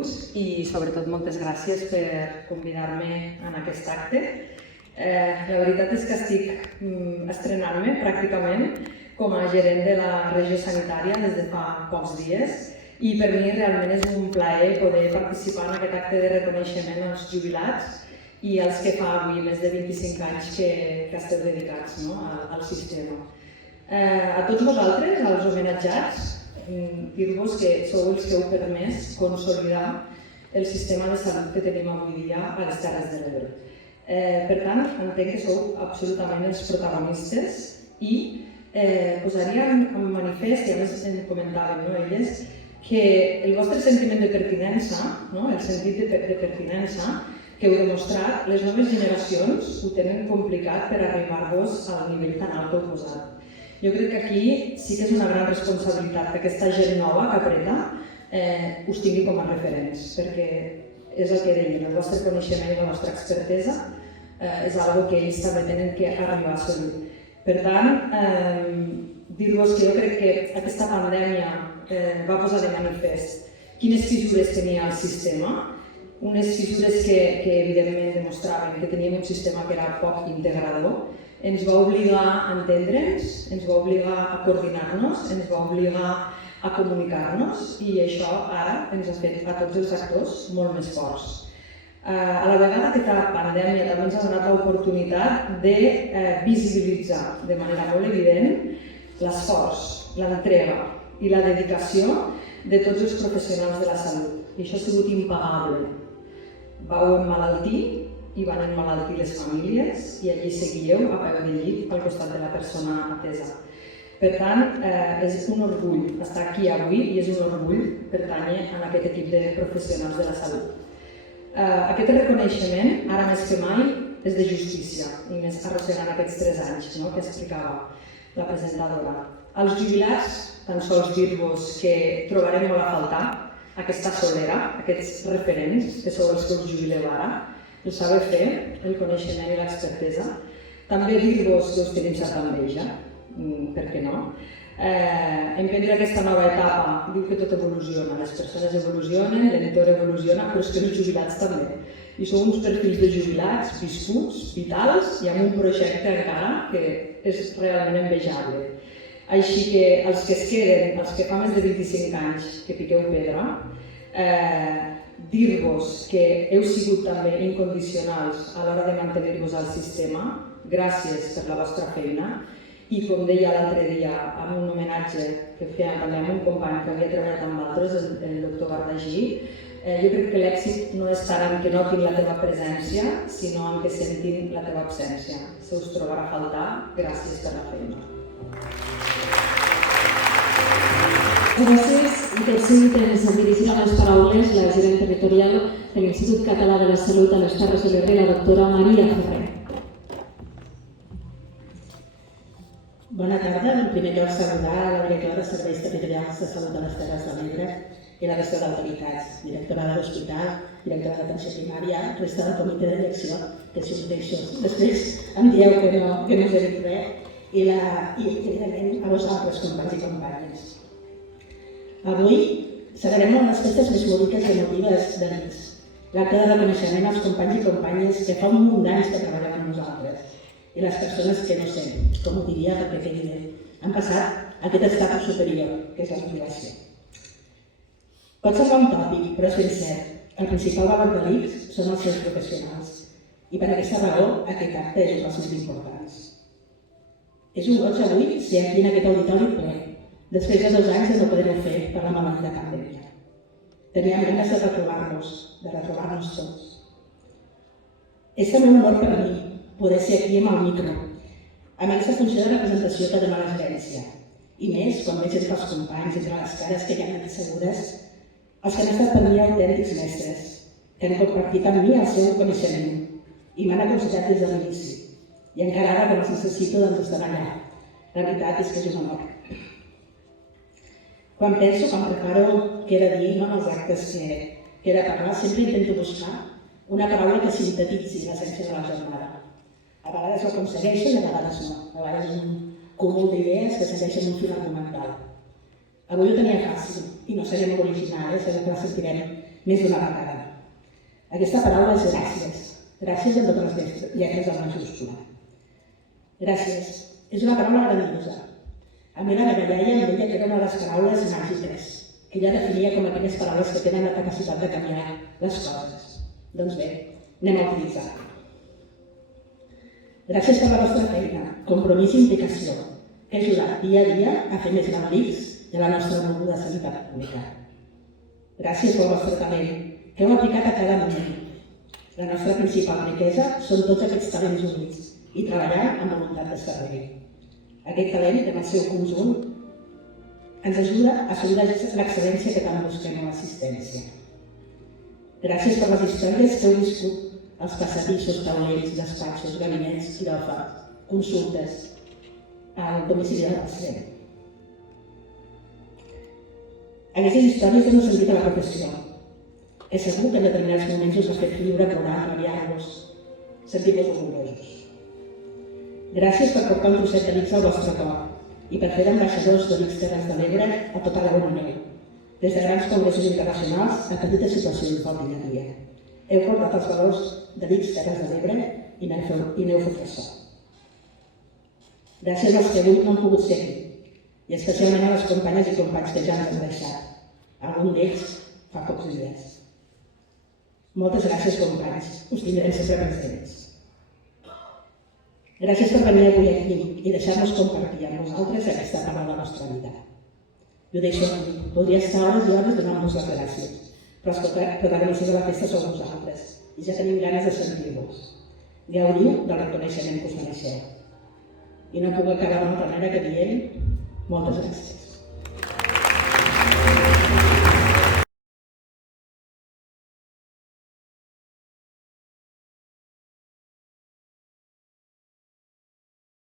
benvinguts i sobretot moltes gràcies per convidar-me en aquest acte. La veritat és que estic estrenant-me pràcticament com a gerent de la regió sanitària des de fa pocs dies i per mi realment és un plaer poder participar en aquest acte de reconeixement als jubilats i als que fa avui més de 25 anys que esteu dedicats al sistema. A tots vosaltres, als homenatjats, dir-vos que sou els que heu permès consolidar el sistema de salut que tenim avui dia a les Terres de l'Ebre. Per tant, entenc que sou absolutament els protagonistes i posaria en manifest, i a més en comentaven elles, que el vostre sentiment de pertinença, el sentit de pertinença que heu demostrat, les noves generacions ho tenen complicat per arribar-vos al nivell tan alt que heu posat. Jo crec que aquí sí que és una gran responsabilitat que aquesta gent nova que apreta us tingui com a referents, perquè és el que deien, el vostre coneixement i la vostra expertesa és una que ells també tenen que arribar a assolir. Per tant, dir-vos que jo crec que aquesta pandèmia va posar de manifest quines fissures tenia el sistema, unes fissures que evidentment demostraven que teníem un sistema que era poc integrador, ens va obligar a entendre'ns, ens va obligar a coordinar-nos, ens va obligar a comunicar-nos i això ara ens ha fet a tots els actors molt més forts. A la vegada aquesta pandèmia també ens ha donat l'oportunitat de visibilitzar de manera molt evident l'esforç, l'entrega i la dedicació de tots els professionals de la salut. I això ha sigut impagable. Vau emmalaltir i van emmalaltir les famílies i allí seguíeu a peu de llit al costat de la persona atesa. Per tant, és un orgull estar aquí avui i és un orgull pertànyer a aquest equip de professionals de la salut. Aquest reconeixement, ara més que mai, és de justícia, i més arrossegant aquests 3 anys que explicava la presentadora. Als jubilats, tan sols dir-vos que trobarem molt a faltar aquesta solera, aquests referents, que sou els que us jubileu ara, el saber fer, el coneixement i l'expertesa. També dir-vos que us tenim certa enveja, per què no? Emprendre aquesta nova etapa diu que tot evoluciona, les persones evolucionen, l'entorn evoluciona, però és que els jubilats també. I sou uns perfils de jubilats viscuts, vitals i amb un projecte encara que és realment envejable. Així que els que es queden, els que fa més de 25 anys que piqueu pedra, dir-vos que heu sigut també incondicionals a l'hora de mantenir-vos al sistema, gràcies per la vostra feina, i com deia l'altre dia, amb un homenatge que fèiem també amb un company que havia treballat amb altres, el doctor Bardagí, jo crec que l'èxit no és tant en que notin la teva presència, sinó en que sentin la teva absència. Se us trobarà a faltar, gràcies per la feina. Gràcies. I tot seguit ens dirigirà les paraules la gerent territorial de l'Institut Català de la Salut a les Terres de l'Ebre, la doctora Maria Ferrer. Bona tarda. En primer lloc, saludar la directora de Serveis Territorials de Salut de les Terres de l'Ebre i la resta d'autoritats, directora de l'Hospital, directora d'Atenció Primària, resta del comitè de direcció, que si us deixo després em dieu que no us he dit res, i evidentment a vosaltres, companys i companyes. Avui celebrem una de les festes més boniques i emotives de l'INS, l'acte de reconeixement als companys i companyes que fa un munt d'anys que treballen amb nosaltres i les persones que no sé, com ho diria perquè quedi bé, han passat aquest estatus superior, que és la jubilació. Pot semblar un tòpic, però és ben cert. El principal valor de l'INS són els seus professionals i per aquesta raó aquest acte és un dels més importants. És un goig avui ser aquí en aquest auditori ple, després de 2 anys de no poder-ho fer per la malaltia pandèmia. Teníem ganes de retrobar-nos tots. És també un honor per a mi poder ser aquí amb el micro, amb aquesta funció de representació que dona la gerència, i més quan veig entre els companys, entre les cares que hi ha aquí segures, els que han estat per mi autèntics mestres, que han compartit amb mi el seu coneixement i m'han aconsellat des de l'inici. I encara ara que els necessito, doncs estan allà. La veritat és que és un honor. Quan penso, quan preparo què he de dir en els actes que he de parlar, sempre intento buscar una paraula que sintetitzi l'essència de la jornada. A vegades ho aconsegueixo i a vegades no. A vegades és un cúmul d'idees que segueixen un fil argumental. Avui ho tenia fàcil i no seré molt original, segur que la sentirem més d'una vegada. Aquesta paraula és gràcies. Gràcies en totes les lletres de majúscula. Gràcies. És una paraula grandiosa. A mi la meva iaia em deia que era una de les paraules màgiques, que ella definia com aquelles paraules que tenen la capacitat de canviar les coses. Doncs bé, anem a utilitzar-la. Gràcies per la vostra feina, compromís i implicació, que ha ajudat dia a dia a fer més gran l'ICS i a la nostra moguda de sanitat pública. Gràcies pel vostre talent, que heu aplicat a cada moment. La nostra principal riquesa són tots aquests talents units i treballar amb voluntat de servei. Aquest talent, en el seu conjunt, ens ajuda a assolir l'excel·lència que tant busquem a l'assistència. Gràcies per les històries que heu viscut als passadissos, taulells, despatxos, gabinets, quiròfans, consultes, al domicili del pacient. Aquestes històries donen sentit a la professió. És segur que en determinats moments us ha fet riure, plorar, rabiar-vos, sentir-vos orgullosos. Gràcies per portar un trosset de l'ICS al vostre cor i per fer d'ambaixadors de l'ICS Terres de l'Ebre a tota la bona neu, des de grans congressos internacionals a petites situacions del dia a dia. Heu portat els valors de l'ICS Terres de l'Ebre i n'heu fet ressò. Gràcies als que avui no han pogut ser aquí, i especialment a les companyes i companys que ja ens han deixat, algun d'ells fa pocs dies. Moltes gràcies, companys. Us tindrem sempre presents. Gràcies per venir avui aquí i deixar-nos compartir amb vosaltres aquesta part de la nostra vida. Jo deixo aquí. Podria estar hores i hores donant-vos les gràcies, però els protagonistes de la festa sou vosaltres i ja tenim ganes de sentir-vos. Gaudiu del reconeixement que us mereixeu. I no puc acabar d'una altra manera que dient moltes gràcies.